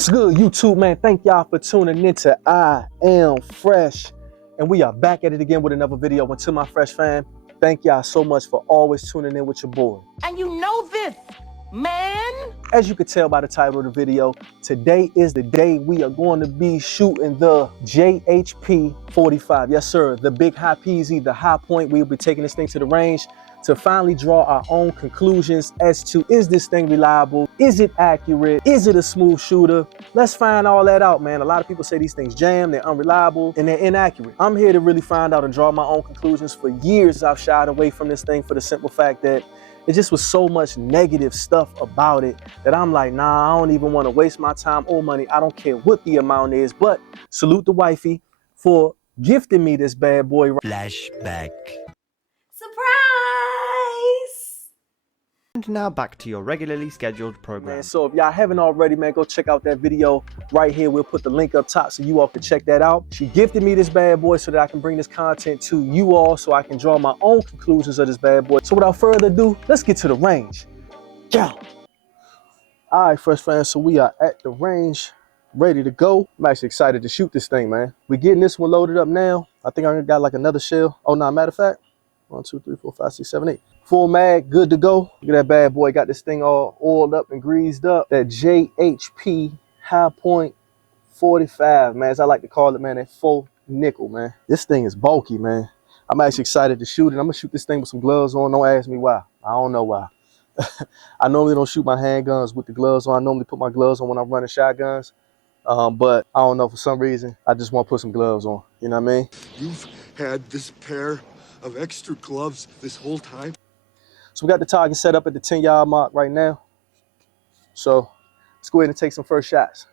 What's good, YouTube, man? Thank y'all for tuning in to I Am Fresh. And we are back at it again with another video. And to my Fresh fam, thank y'all so much for always tuning in with your boy. And you know this, man. As you can tell by the title of the video, today is the day we are going to be shooting the JHP 45. Yes, sir. The big high PZ, the High Point. We'll be taking this thing to the range to finally draw our own conclusions as to, is this thing reliable? Is it accurate? Is it a smooth shooter? Let's find all that out, man. A lot of people say these things jam, they're unreliable, and they're inaccurate. I'm here to really find out and draw my own conclusions. For years, I've shied away from this thing for the simple fact that it just was so much negative stuff about it that I'm like, nah, I don't even want to waste my time or money. I don't care what the amount is, but salute the wifey for gifting me this bad boy. Flashback. Surprise! And now back to your regularly scheduled program. Man, so if y'all haven't already, man, go check out that video right here. We'll put the link up top so you all can check that out. She gifted me this bad boy so that I can bring this content to you all so I can draw my own conclusions of this bad boy. So without further ado, let's get to the range. Go! All right, Fresh fans, so we are at the range, ready to go. I'm actually excited to shoot this thing, man. We're getting this one loaded up now. I think I got like another shell. Oh, no, matter of fact, 1, 2, 3, 4, 5, 6, 7, 8. Full mag, good to go. Look at that bad boy. Got this thing all oiled up and greased up. That JHP High Point 45, man, as I like to call it, man, that full nickel, man. This thing is bulky, man. I'm actually excited to shoot it. I'm gonna shoot this thing with some gloves on. Don't ask me why. I don't know why. I normally don't shoot my handguns with the gloves on. I normally put my gloves on when I'm running shotguns. But I don't know, for some reason, I just want to put some gloves on. You know what I mean? You've had this pair of extra gloves this whole time? So we got the target set up at the 10-yard mark right now. So let's go ahead and take some first shots.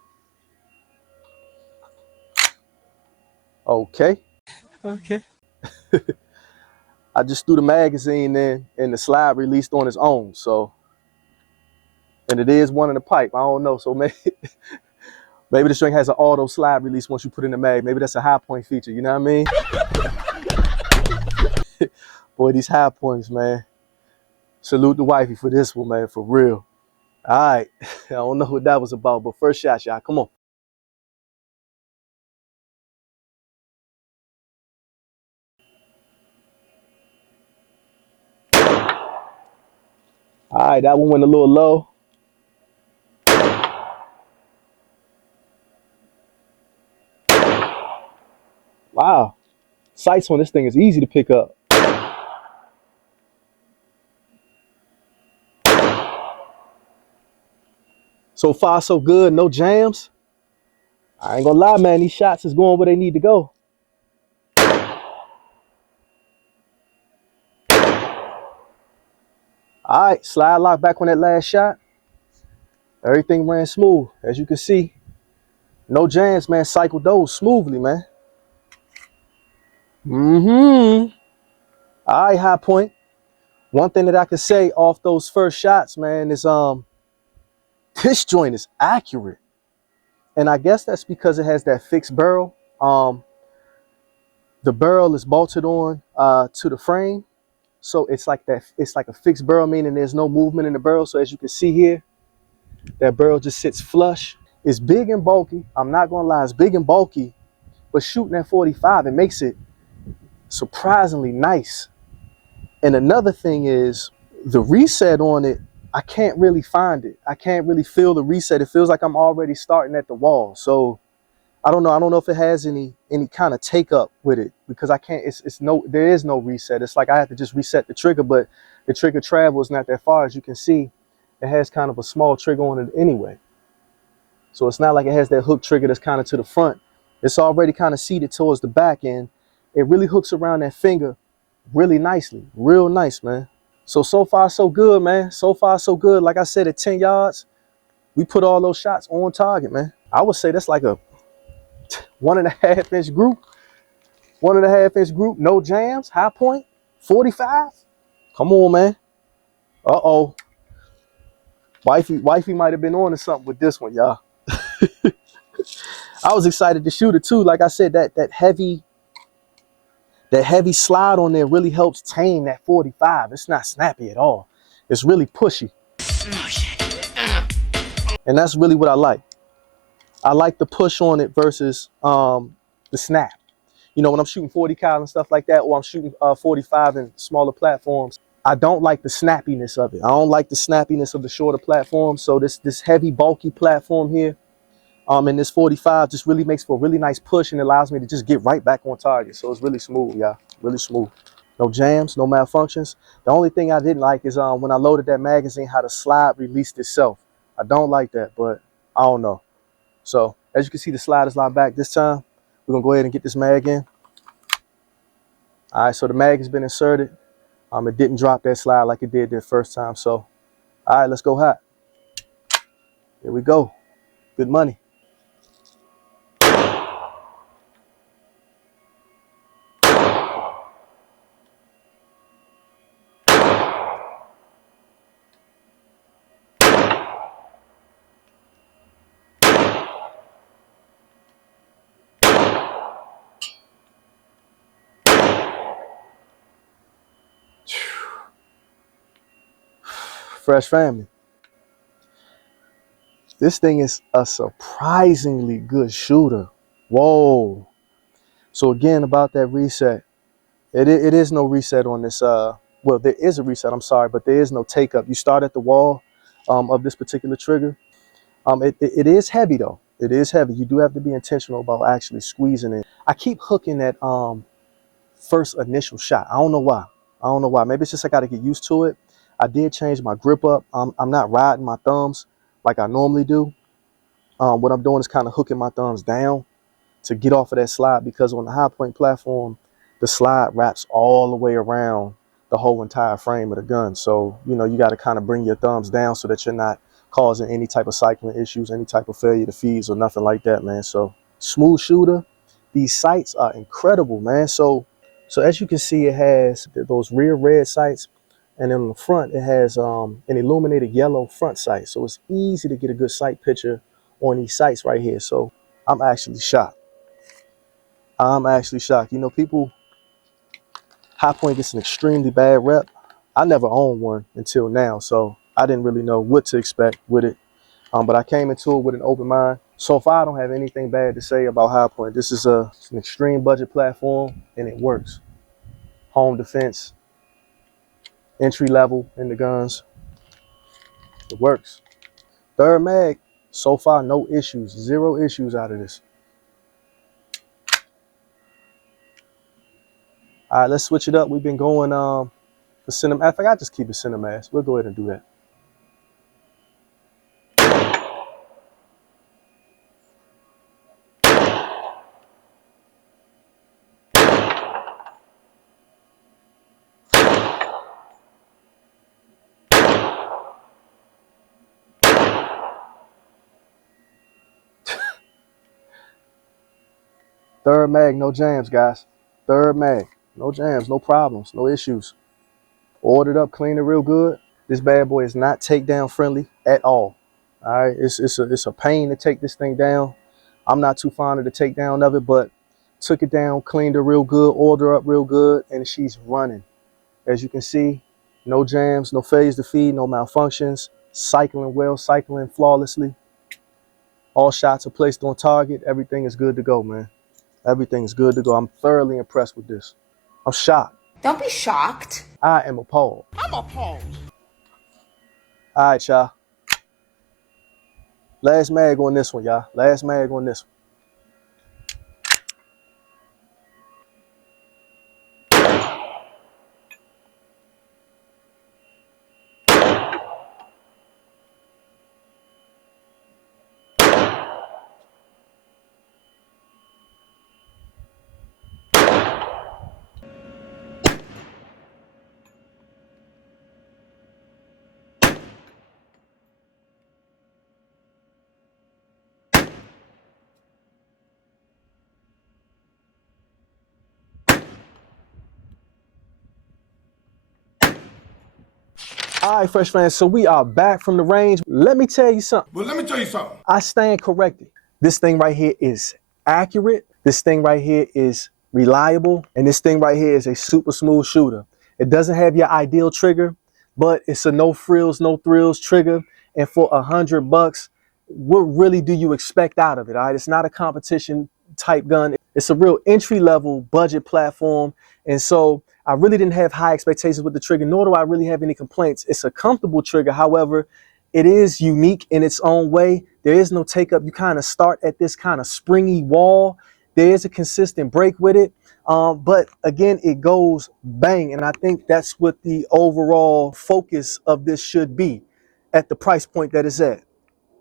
Okay. Okay. I just threw the magazine in and the slide released on its own. So, and it is one in the pipe. I don't know. So maybe the string has an auto slide release once you put in the mag. Maybe that's a High Point feature. You know what I mean? Boy, these High Points, man. Salute the wifey for this one, man, for real. All right. I don't know what that was about, but first shot, y'all. Come on. All right, that one went a little low. Wow. Sights on this thing is easy to pick up. So far, so good. No jams. I ain't gonna lie, man. These shots is going where they need to go. All right, slide lock back on that last shot. Everything ran smooth, as you can see. No jams, man. Cycled those smoothly, man. All right, High Point. One thing that I could say off those first shots, man, is this joint is accurate. And I guess that's because it has that fixed barrel. The barrel is bolted on to the frame. So it's like that, it's like a fixed barrel, meaning there's no movement in the barrel. So as you can see here, that barrel just sits flush. It's big and bulky. I'm not gonna lie, it's big and bulky, but shooting at 45, it makes it surprisingly nice. And another thing is the reset on it, I can't really find it. I can't really feel the reset. It feels like I'm already starting at the wall. So I don't know if it has any kind of take up with it, because I can't, there is no reset. It's like I have to just reset the trigger, but the trigger travel is not that far. As you can see, it has kind of a small trigger on it anyway. So it's not like it has that hook trigger that's kind of to the front. It's already kind of seated towards the back end. It really hooks around that finger really nicely, real nice, man. So far, so good, man. So far, so good. Like I said, at 10 yards, we put all those shots on target, man. I would say that's like a 1.5 inch group. 1.5 inch group, no jams, High Point, 45. Come on, man. Uh-oh. Wifey might have been on to something with this one, y'all. I was excited to shoot it too. Like I said, that heavy slide on there really helps tame that 45. It's not snappy at all. It's really pushy. And that's really what I like. I like the push on it versus the snap. You know, when I'm shooting 40 cal and stuff like that, or I'm shooting 45 and smaller platforms, I don't like the snappiness of it. I don't like the snappiness of the shorter platform. So this heavy, bulky platform here, in this 45 just really makes for a really nice push and allows me to just get right back on target. So it's really smooth, y'all. Really smooth. No jams, no malfunctions. The only thing I didn't like is when I loaded that magazine, how the slide released itself. I don't like that, but I don't know. So as you can see, the slide is locked back this time. We're gonna go ahead and get this mag in. All right, so the mag has been inserted. It didn't drop that slide like it did the first time. So, all right, let's go hot. Here we go. Good money. Fresh family. This thing is a surprisingly good shooter. Whoa. So again, about that reset, it is no reset on this. Well, there is a reset, I'm sorry, but there is no take up. You start at the wall of this particular trigger. It is heavy though. It is heavy. You do have to be intentional about actually squeezing it. I keep hooking that first initial shot. I don't know why. I don't know why. Maybe it's just I got to get used to it. I did change my grip up. I'm not riding my thumbs like I normally do. What I'm doing is kind of hooking my thumbs down to get off of that slide, because on the High Point platform, the slide wraps all the way around the whole entire frame of the gun. So, you know, you got to kind of bring your thumbs down so that you're not causing any type of cycling issues, any type of failure to feeds or nothing like that, man. So smooth shooter. These sights are incredible, man. So as you can see, it has those rear red sights, and then on the front, it has an illuminated yellow front sight. So it's easy to get a good sight picture on these sights right here. So I'm actually shocked. I'm actually shocked. You know, people, High Point gets an extremely bad rep. I never owned one until now, so I didn't really know what to expect with it. But I came into it with an open mind. So far, I don't have anything bad to say about High Point. This is an extreme budget platform, and it works. Home defense, entry level in the guns. It works. Third mag, so far, no issues. Zero issues out of this. All right, let's switch it up. We've been going for cinema. I think I just keep it cinemask. We'll go ahead and do that. Third mag, no jams, guys. Third mag, no jams, no problems, no issues. Ordered up, cleaned it real good. This bad boy is not takedown friendly at all. All right, it's a pain to take this thing down. I'm not too fond of the takedown of it, but took it down, cleaned it real good, ordered up real good, and she's running. As you can see, no jams, no failures to feed, no malfunctions, cycling well, cycling flawlessly. All shots are placed on target. Everything is good to go, man. Everything is good to go. I'm thoroughly impressed with this. I'm shocked. Don't be shocked. I am appalled. I'm appalled. All right, y'all. Last mag on this one, y'all. Last mag on this one. All right, fresh fans, so we are back from the range. Let me tell you something. Well, let me tell you something. I stand corrected. This thing right here is accurate. This thing right here is reliable. And this thing right here is a super smooth shooter. It doesn't have your ideal trigger, but it's a no frills, no thrills trigger. And for $100, what really do you expect out of it? All right, it's not a competition type gun. It's a real entry level budget platform. And so I really didn't have high expectations with the trigger, nor do I really have any complaints. It's a comfortable trigger. However, it is unique in its own way. There is no take up. You kind of start at this kind of springy wall. There is a consistent break with it. But again, it goes bang. And I think that's what the overall focus of this should be at the price point that it's at.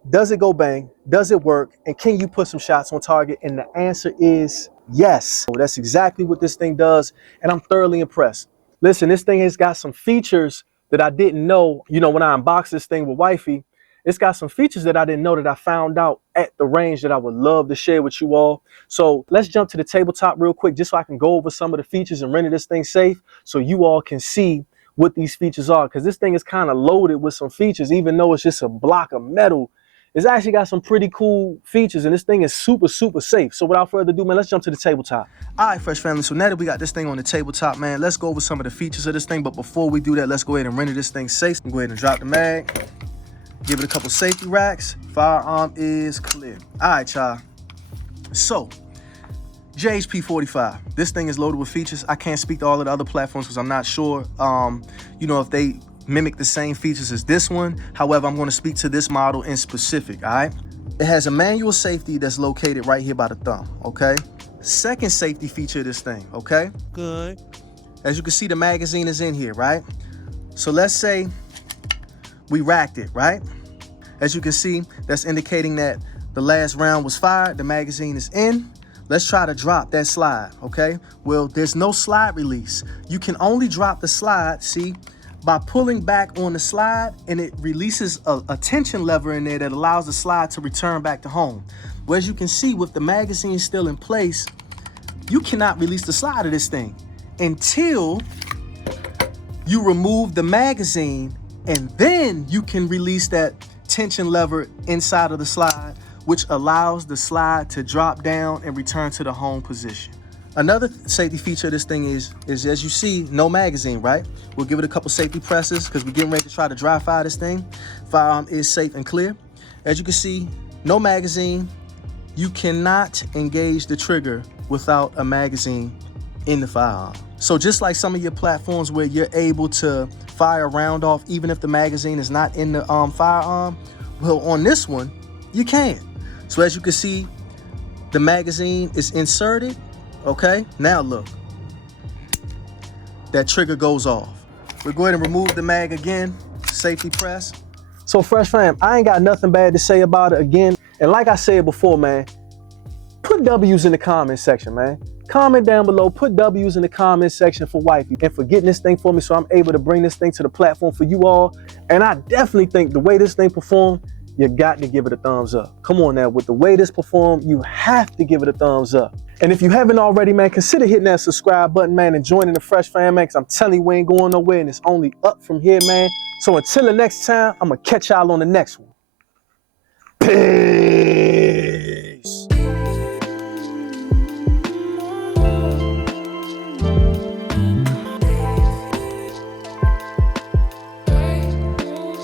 Does it go bang? Does it work? And can you put some shots on target? And the answer is yes. So that's exactly what this thing does. And I'm thoroughly impressed. Listen, this thing has got some features that I didn't know. You know, when I unboxed this thing with wifey, it's got some features that I didn't know that I found out at the range that I would love to share with you all. So let's jump to the tabletop real quick, just so I can go over some of the features and render this thing safe so you all can see what these features are. Because this thing is kind of loaded with some features, even though it's just a block of metal. It's actually got some pretty cool features, and this thing is super, super safe. So without further ado, man, let's jump to the tabletop. All right, Fresh Family, so now that we got this thing on the tabletop, man, let's go over some of the features of this thing. But before we do that, let's go ahead and render this thing safe. Go ahead and drop the mag. Give it a couple safety racks. Firearm is clear. All right, y'all. So, JHP 45. This thing is loaded with features. I can't speak to all of the other platforms because I'm not sure, you know, if they mimic the same features as this one. However, I'm going to speak to this model in specific, all right? It has a manual safety that's located right here by the thumb, okay? Second safety feature of this thing, okay? Good. As you can see, the magazine is in here, right? So let's say we racked it, right? As you can see, that's indicating that the last round was fired, the magazine is in. Let's try to drop that slide, okay? Well, there's no slide release. You can only drop the slide, see, by pulling back on the slide, and it releases a tension lever in there that allows the slide to return back to home. Well, as you can see, with the magazine still in place, you cannot release the slide of this thing until you remove the magazine, and then you can release that tension lever inside of the slide, which allows the slide to drop down and return to the home position. Another safety feature of this thing is as you see, no magazine, right? We'll give it a couple safety presses because we're getting ready to try to dry fire this thing. Firearm is safe and clear. As you can see, no magazine. You cannot engage the trigger without a magazine in the firearm. So just like some of your platforms where you're able to fire a round off even if the magazine is not in the firearm, well, on this one, you can. So as you can see, the magazine is inserted. Okay, now look, that trigger goes off. We're going to remove the mag again, safety press. So Fresh Fam, I ain't got nothing bad to say about it again. And like I said before, man, put W's in the comment section, man. Comment down below, put W's in the comment section for wifey and for getting this thing for me so I'm able to bring this thing to the platform for you all. And I definitely think the way this thing performed, you got to give it a thumbs up. Come on now, with the way this performed, you have to give it a thumbs up. And if you haven't already, man, consider hitting that subscribe button, man, and joining the Fresh Fam, man, because I'm telling you, we ain't going nowhere, and it's only up from here, man. So until the next time, I'm going to catch y'all on the next one. Peace.